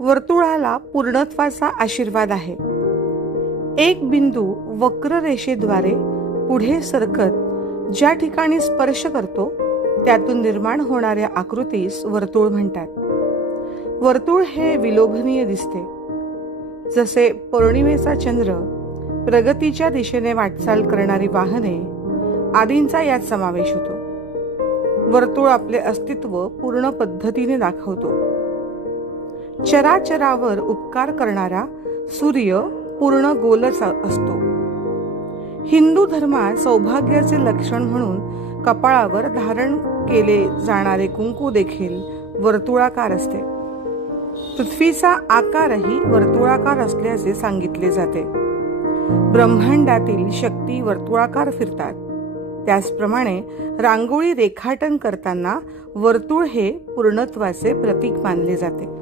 वर्तुळाला पूर्णत्वाचा आशीर्वाद आहे. एक बिंदू वक्र रेषेद्वारे पुढे सरकत ज्या ठिकाणी स्पर्श करतो त्यातून निर्माण होणाऱ्या आकृतीस वर्तुळ म्हणतात. वर्तुळ हे विलोभनीय दिसते. जसे पौर्णिमेचा चंद्र, प्रगतीच्या दिशेने वाटचाल करणारी वाहने आदींचा यात समावेश होतो. वर्तुळ आपले अस्तित्व पूर्ण पद्धतीने दाखवतो. चराचरावर उपकार करणारा सूर्य पूर्ण गोलच असतो. हिंदू धर्मात सौभाग्याचे लक्षण म्हणून कपाळावर धारण केले जाणारे कुंकू देखील वर्तुळाकार असते. पृथ्वीचा आकारही वर्तुळाकार असल्याचे सांगितले जाते. ब्रह्मांडातील शक्ती वर्तुळाकार फिरतात. त्याचप्रमाणे रांगोळी रेखाटन करताना वर्तुळ हे पूर्णत्वाचे प्रतीक मानले जाते.